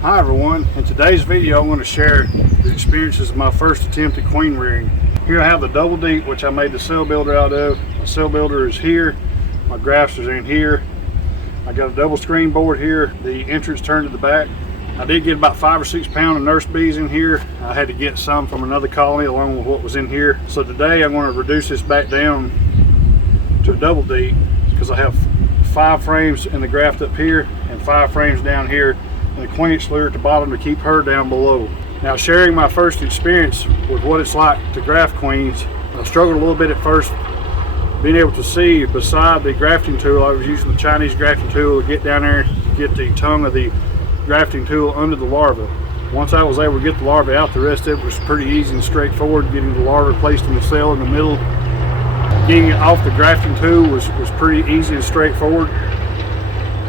Hi everyone, in today's video I'm going to share the experiences of my first attempt at queen rearing. Here I have the double deep, which I made the cell builder out of. My cell builder is here, my grafts are in here. I got a double screen board here, the entrance turned to the back. I did get about 5 or 6 pounds of nurse bees in here. I had to get some from another colony along with what was in here. So today I'm going to reduce this back down to a double deep because I have 5 frames in the graft up here and 5 frames down here, and the queen excluder at the bottom to keep her down below. Now, sharing my first experience with what it's like to graft queens, I struggled a little bit at first being able to see beside the grafting tool. I was using the Chinese grafting tool to get down there and get the tongue of the grafting tool under the larva. Once I was able to get the larva out, the rest of it was pretty easy and straightforward. Getting the larva placed in the cell in the middle, getting it off the grafting tool was pretty easy and straightforward.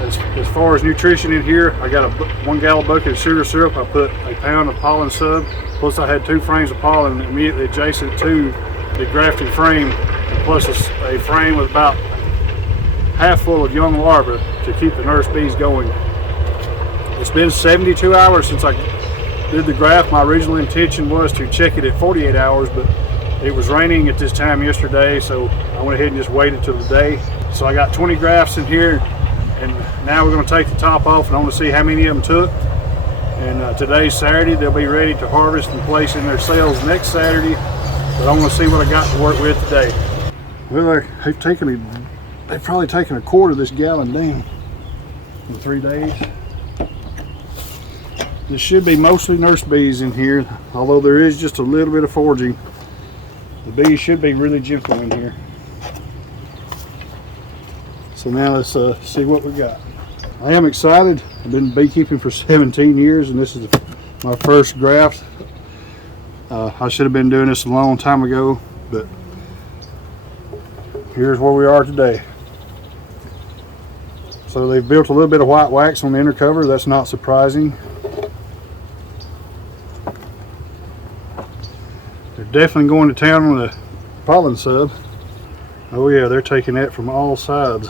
As far as nutrition in here, I got a 1 gallon bucket of sugar syrup. I put a pound of pollen sub, plus I had 2 frames of pollen immediately adjacent to the grafting frame, plus a frame with about half full of young larvae to keep the nurse bees going. It's been 72 hours since I did the graft. My original intention was to check it at 48 hours, but it was raining at this time yesterday, so I went ahead and just waited till the day. So I got 20 grafts in here, and now we're going to take the top off, and I want to see how many of them took. And today's Saturday. They'll be ready to harvest and place in their cells next Saturday, but I'm going to see what I got to work with today. Well, they've probably taken a quarter of this gallon down in 3 days. This should be mostly nurse bees in here, although there is just a little bit of foraging. The bees should be really gentle in here. So now let's see what we got. I am excited. I've been beekeeping for 17 years, and this is my first graft. I should have been doing this a long time ago, but here's where we are today. So they've built a little bit of white wax on the inner cover. That's not surprising. They're definitely going to town on the pollen sub. Oh yeah, they're taking that from all sides.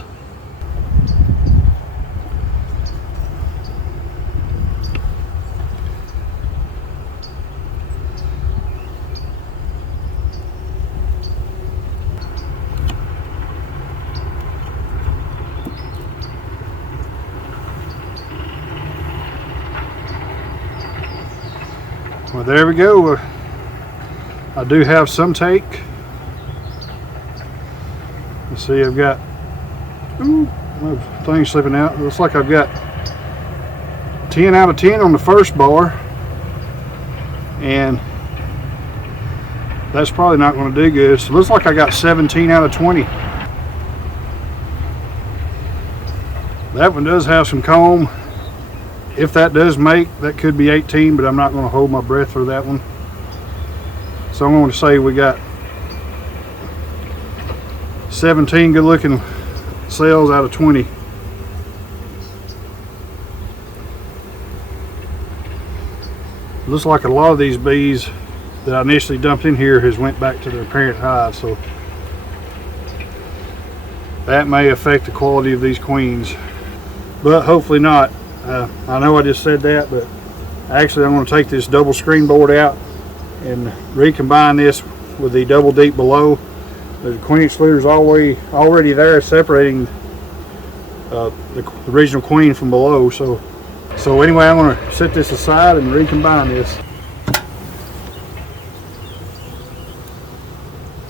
Well, there we go. I do have some take. Let's see, I've got, things slipping out. Looks like I've got 10 out of 10 on the first bar, and that's probably not going to do good. So it looks like I got 17 out of 20. That one does have some comb. If that does make, that could be 18, but I'm not going to hold my breath for that one. So I'm going to say we got 17 good looking cells out of 20. Looks like a lot of these bees that I initially dumped in here has went back to their parent hive, so that may affect the quality of these queens, but hopefully not. I know I just said that, but actually I'm going to take this double screen board out and recombine this with the double deep below. The queen excluder is already there, separating the original queen from below. So anyway, I'm going to set this aside and recombine this.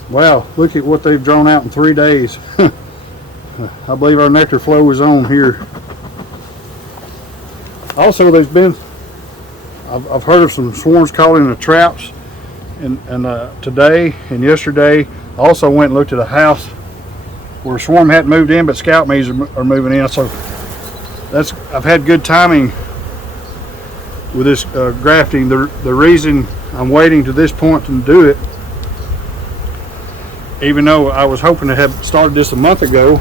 Wow, look at what they've drawn out in 3 days. I believe our nectar flow is on here. Also, there's been, I've heard of some swarms calling the traps, and today and yesterday I also went and looked at a house where a swarm hadn't moved in, but scout bees are moving in. So I've had good timing with this grafting. The reason I'm waiting to this point to do it, even though I was hoping to have started this a month ago,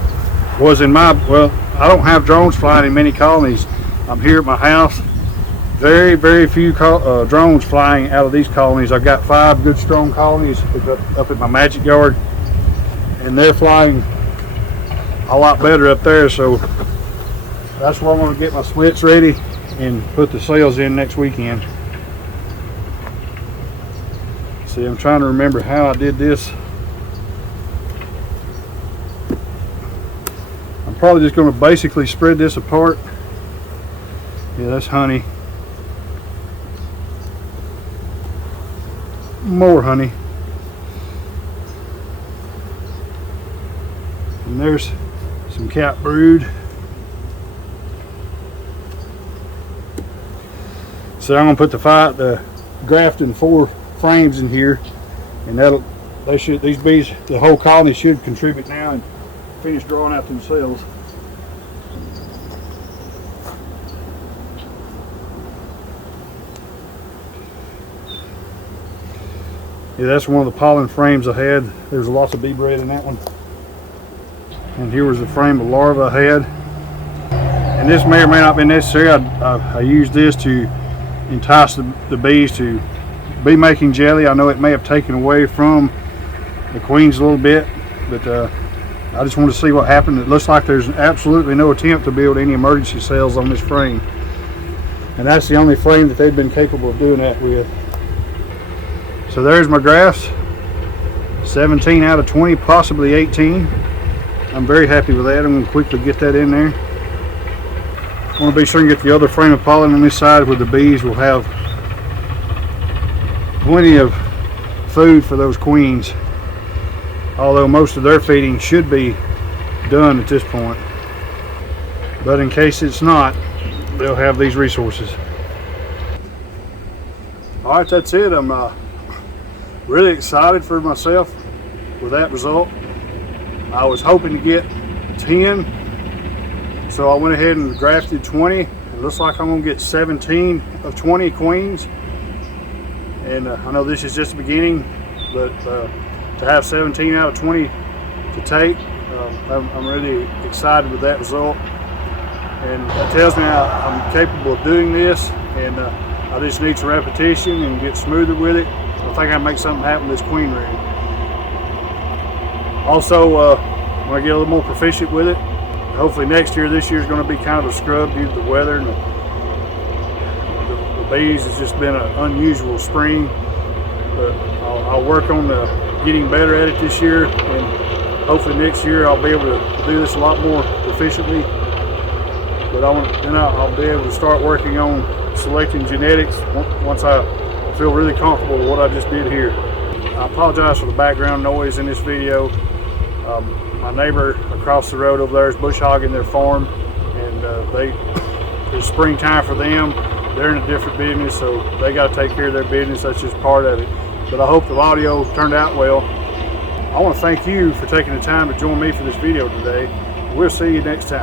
was I don't have drones flying in many colonies. I'm here at my house. Very, very few drones flying out of these colonies. I've got 5 good strong colonies up at my magic yard, and they're flying a lot better up there. So that's where I'm going to get my slits ready and put the sails in next weekend. See, I'm trying to remember how I did this. I'm probably just going to basically spread this apart. Yeah, that's honey. More honey. And there's some cap brood. So I'm gonna put the grafting 4 frames in here, and these bees, the whole colony should contribute now and finish drawing out themselves. Yeah, that's one of the pollen frames I had. There's lots of bee bread in that one. And here was the frame of larvae I had. And this may or may not be necessary. I used this to entice the bees to bee making jelly. I know it may have taken away from the queens a little bit, but I just want to see what happened. It looks like there's absolutely no attempt to build any emergency cells on this frame. And that's the only frame that they've been capable of doing that with. So there's my grafts, 17 out of 20, possibly 18. I'm very happy with that. I'm going to quickly get that in there. I want to be sure and get the other frame of pollen on this side where the bees will have plenty of food for those queens. Although most of their feeding should be done at this point. But in case it's not, they'll have these resources. Alright, that's it. I'm really excited for myself with that result. I was hoping to get 10, so I went ahead and grafted 20. It looks like I'm going to get 17 of 20 queens. And I know this is just the beginning, but to have 17 out of 20 to take, I'm really excited with that result. And that tells me I'm capable of doing this, and I just need some repetition and get smoother with it. I think I can make something happen with this queen ring. Also, when I get a little more proficient with it, hopefully next year, this year is going to be kind of a scrub due to the weather, and the bees. It's just been an unusual spring, but I'll work on getting better at it this year, and hopefully next year I'll be able to do this a lot more efficiently. But then I'll be able to start working on selecting genetics once I feel really comfortable with what I just did here. I apologize for the background noise in this video. My neighbor across the road over there is bush hogging their farm, and it's springtime for them. They're in a different business, so they got to take care of their business. That's just part of it. But I hope the audio turned out well. I want to thank you for taking the time to join me for this video today. We'll see you next time.